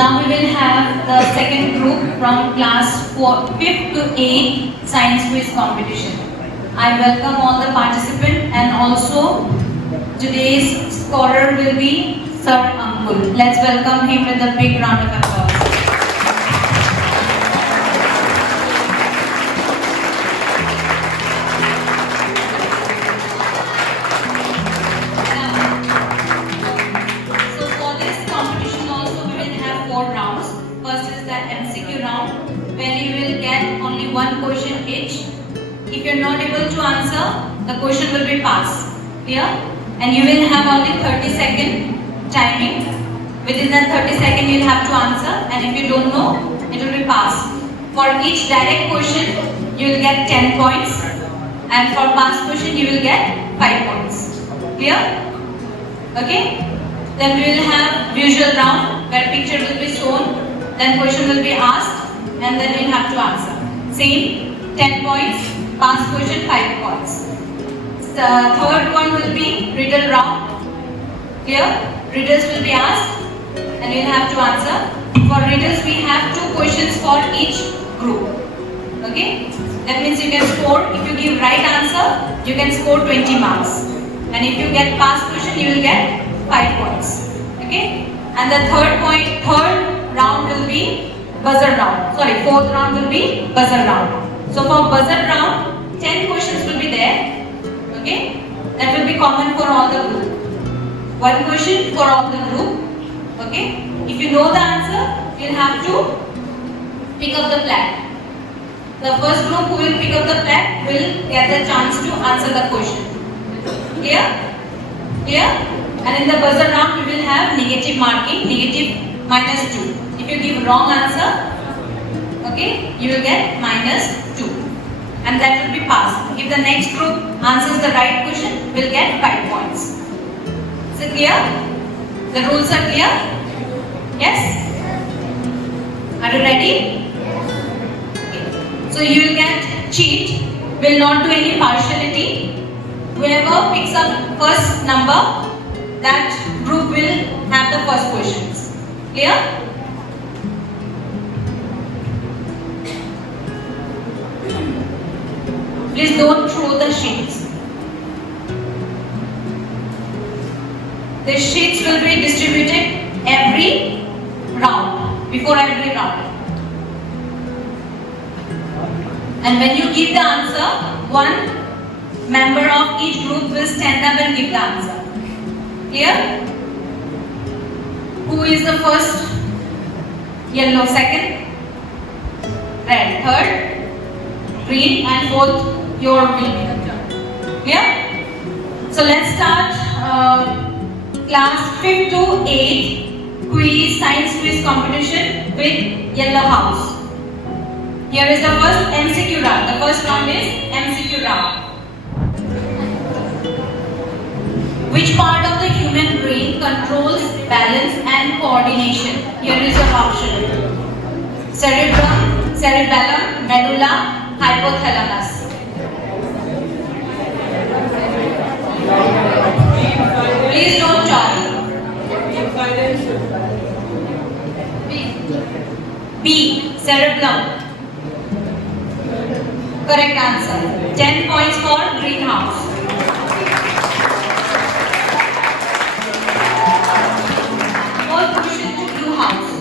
now we will have the second group from class 5th to 8th science quiz competition. I welcome all the participants and also today's scorer will be Sir Ankul. Let's welcome him with a big round of applause. So for this competition also we will have 4 rounds. First is the MCQ round where you will get only one question each. If you are not able to answer, the question will be passed. Clear? And you will have only 30-second timing. Within that 30 seconds you will have to answer, and if you don't know, it will be passed. For each direct question, you will get 10 points, and for past question, you will get 5 points. Clear? Okay? Then we will have visual round where picture will be shown, then question will be asked, and then you will have to answer. Same, 10 points, past question 5 points. The third one will be riddle round. Clear? Riddles will be asked and you will have to answer. For riddles we have 2 questions for each group. Okay? That means you can score, if you give right answer, you can score 20 marks. And if you get past question, you will get 5 points. Okay? And the third round will be buzzer round. Sorry, fourth round will be buzzer round. So for buzzer round, 10 questions will be there. Okay, that will be common for all the group. One question for all the group. Okay, if you know the answer, you will have to pick up the flag. The first group who will pick up the flag will get the chance to answer the question. Clear? Clear? And in the buzzer round, we will have negative marking, negative -2. If you give wrong answer, okay, you will get -2. And that will be passed. If the next group answers the right question, will get 5 points. Is it clear? The rules are clear? Yes? Are you ready? Okay. So you will get cheat, will not do any partiality. Whoever picks up first number, that group will have the first questions. Clear? Please don't throw the sheets. The sheets will be distributed every round, before every round. And when you give the answer, one member of each group will stand up and give the answer. Clear? Who is the first? Yellow. Second? Red. Third? Green. And fourth? Your will be the turn. Clear? So let's start class 5th to 8th science quiz competition with yellow house. Here is the first MCQ round. The first round is MCQ round. Which part of the human brain controls balance and coordination? Here is your option. Cerebrum, cerebellum, medulla, hypothalamus. Please don't talk. B. Cerebellum. Correct answer. 10 points for greenhouse. Fourth question to blue house.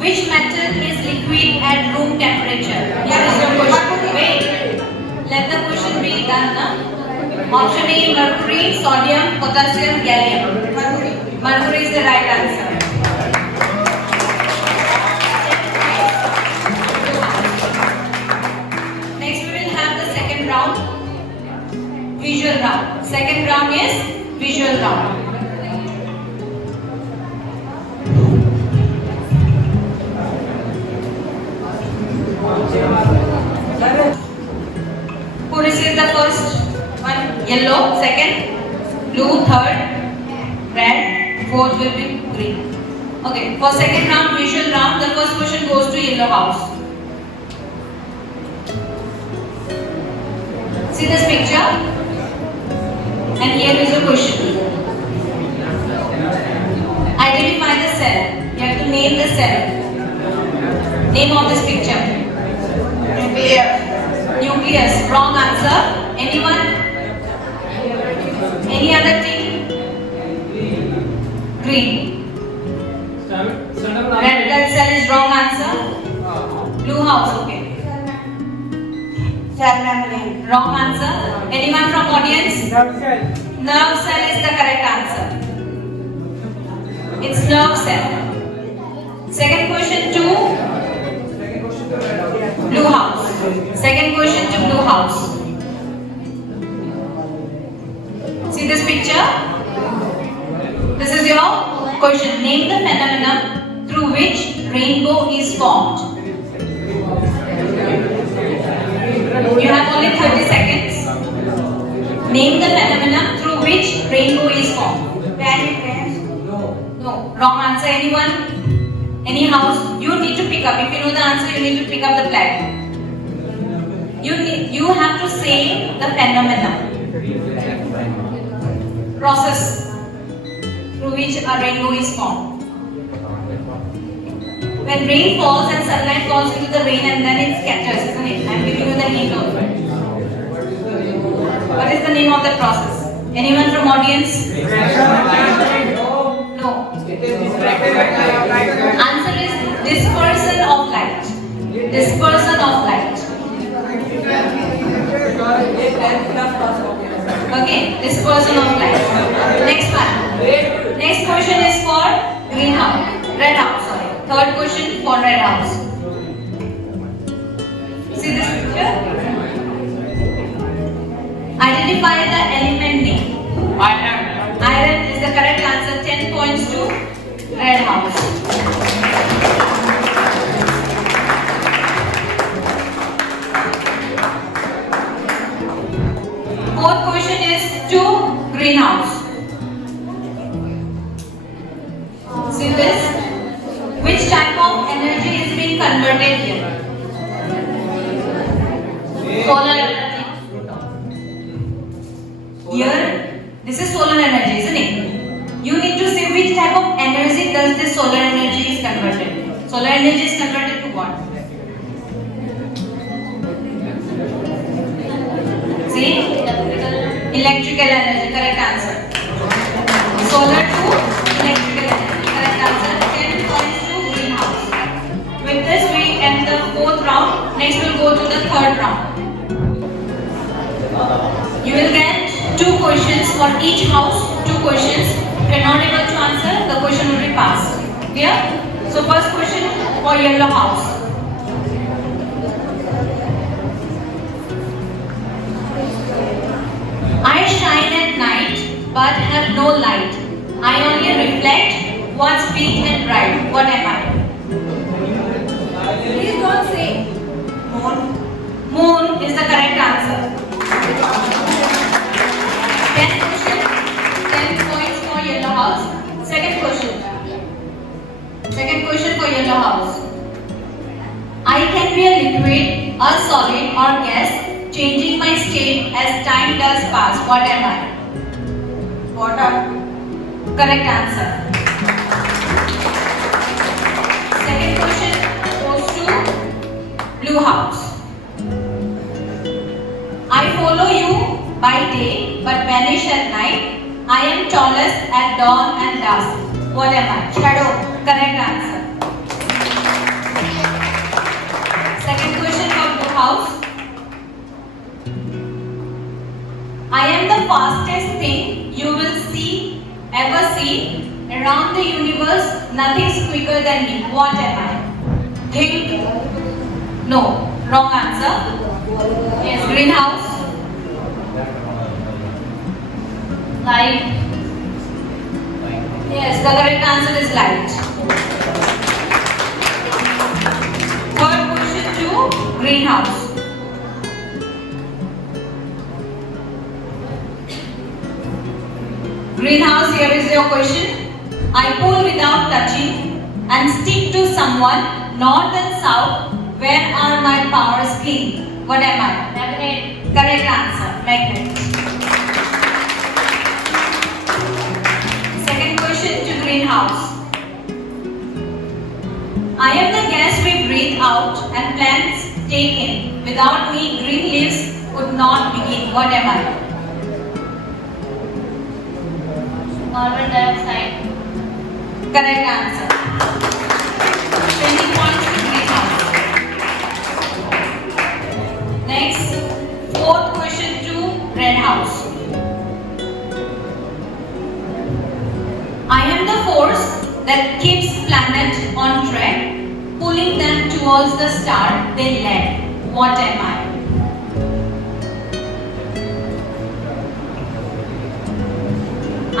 Which metal is liquid at room temperature? Here is your question. Wait. Let the question be done now. Option A, mercury, sodium, potassium, gallium. Mercury is the right answer. Next we will have the second round. Visual round. Second round is visual round. Who received the first one? Yellow. Second, blue. Third, red. Fourth will be green. Okay. For second round, visual round, the first question goes to yellow house. See this picture? And here is the question. the cell. Name of this picture. Nucleus. Wrong answer. Anyone? Any other thing? Green. Red blood cell is wrong answer. Blue house. Okay. Cell membrane. Wrong answer. Anyone from audience? Nerve cell. Nerve cell is the correct answer. It's nerve cell. Second question to blue house. Second question to blue house. See this picture? This is your question. Name the phenomena through which rainbow is formed. You have only 30 seconds. Name the phenomena through which rainbow is formed. Planet rains. No. Wrong answer. Anyone? Any house? You need to pick up. If you know the answer, you need to pick up the flag. You have to say the phenomena. Process through which a rainbow is formed. When rain falls and sunlight falls into the rain and then it scatters, isn't it? I am giving you the hint also. What is the name of the process? Anyone from audience? No. Answer is dispersion of light. Dispersion of light. Okay, dispersion of light. Next one. Next question is for green house. Red house, sorry. Third question for red house. See this picture? Identify the element name. Iron. Iron is the correct answer. 10 points to red house. Fourth question is to greenhouse. See this? Which type of energy is being converted here? Solar energy. Here, this is solar energy, isn't it? You need to see which type of energy does this solar energy is converted. Solar energy is converted to what? See? Electrical energy, correct answer. Solar to electrical energy, correct answer. 10 points to greenhouse. With this, we end the fourth round. Next, we'll go to the third round. You will get 2 questions for each house. 2 questions. If you are not able to answer, the question will be passed. Clear? So, first question for yellow house. I shine at night but have no light. I only reflect what's big and bright. What am I? Please don't say. Moon. Moon is the correct answer. 10 question, 10 points for yellow house. Second question. Second question for yellow house. I can be a liquid, a solid or gas, changing my state as time does pass. What am I? Water. Correct answer. Second question goes to blue house. I follow you by day but vanish at night. I am tallest at dawn and dusk. What am I? Shadow. Correct answer. Second question for blue house. I am the fastest thing you will ever see around the universe. Nothing's quicker than me. What am I? Think. No. Wrong answer. Yes. Greenhouse. Light. Yes. The correct answer is light. Third question to greenhouse. Greenhouse, here is your question. I pull without touching and stick to someone, north and south. Where are my powers clean? What am I? Magnet. Correct answer. Magnet. Second question to greenhouse. I am the gas we breathe out and plants take in. Without me, green leaves would not begin. What am I? Carbon dioxide. Correct answer. 20 points to greenhouse. Next, fourth question to red house. I am the force that keeps planet on track, pulling them towards the star they led. What am I?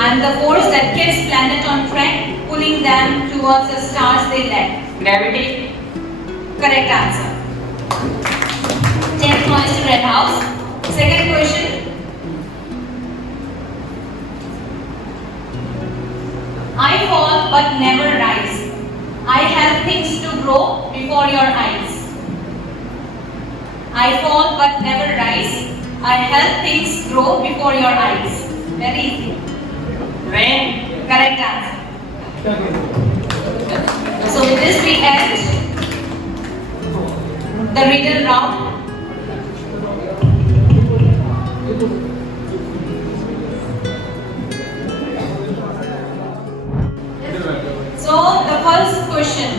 I am the force that keeps planet on track, pulling them towards the stars they led. Gravity. Correct answer. 10 points to red house. Second question. I fall but never rise. I help things to grow before your eyes. I fall but never rise. I help things grow before your eyes. Very easy. Rain. Correct answer. So with this we end the riddle round. So the first question.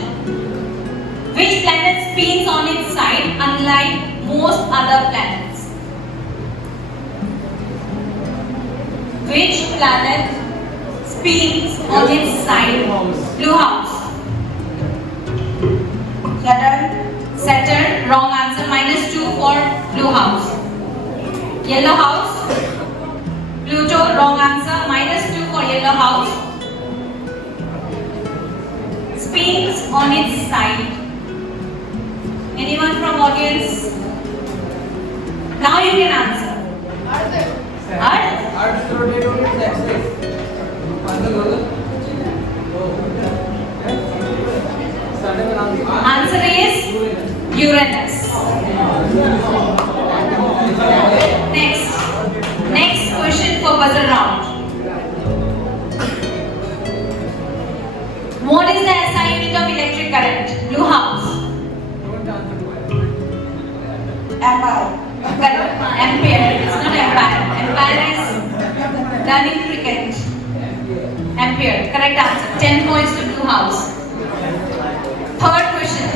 Which planet spins on its side unlike most other planets? Which planet spins on its side? Blue house. Saturn. Saturn. Wrong answer. -2 for blue house. Yellow house. Pluto. Wrong answer. -2 for yellow house. Spins on its side. Anyone from audience? Now you can answer. Earth? Earth's rotate on its axis. Answer is Uranus. Next question for buzzer round. What is the SI unit of electric current? Blue house. Empire. Correct. Ampere. It's not empire. Empire is learning cricket. Ampere. Correct answer. 10 points to blue house. Third question.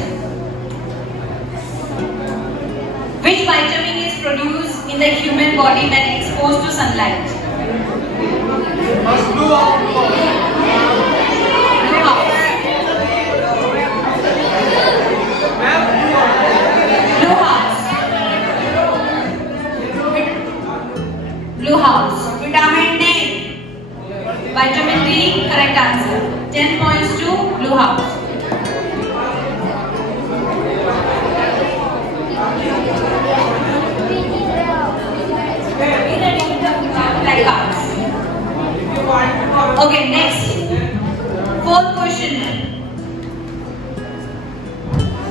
Which vitamin is produced in the human body when exposed to sunlight? Blue house. Blue house. Blue house. Vitamin D. Vitamin D. Correct answer. 10 points to blue house. Like cards. Okay, next. Fourth question.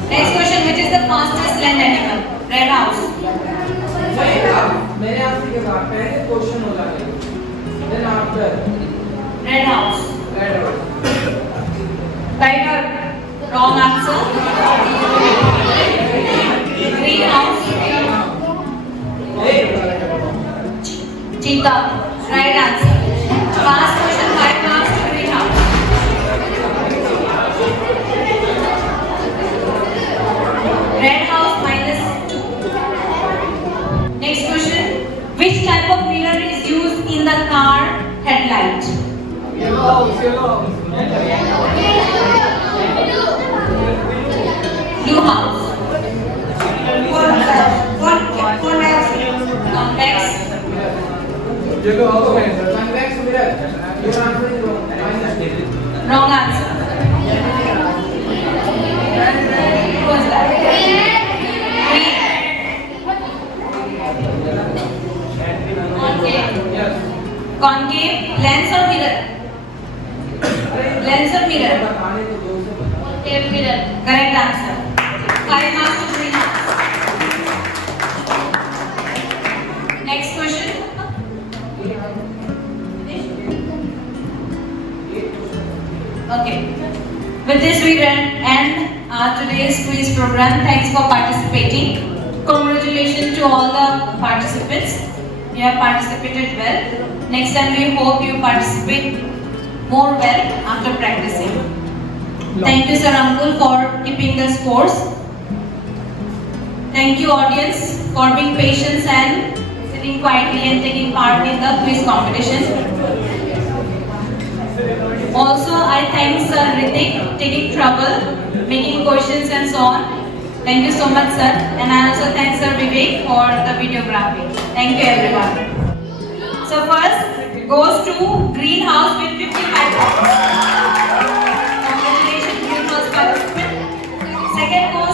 Next question, which is the fastest land animal? Red house. मेरे answer के बाद पहले question हो जाएगा then after Red house. Red Tiger. Wrong answer. Green house. Cheetah. Right answer. Last question, 5 marks to green house. Red house -2. Next question. Which type of mirror is used in the car headlight? yellow Blue house. Convex. yellow also answer convex mirror your answer is wrong Wrong answer. Who was that? Green. Concave. yes Concave. Lens or mirror? Lens or mirror? बताने तो दो से Concave mirror. Correct answer. 5 marks to green house. Next question. Okay. With this we end today's quiz program. Thanks for participating. Congratulations to all the participants. You have participated well. Next time we hope you participate more well after practicing. Thank you, Sir Ankul, for keeping the scores. Thank you, audience, for being patient and sitting quietly and taking part in the quiz competition. Also, I thank Sir Ritik taking trouble, making questions and so on. Thank you so much, sir. And I also thank Sir Vivek for the videography. Thank you, everyone. So first goes to Greenhouse with 55 points. Congratulations, Greenhouse participant. Second goes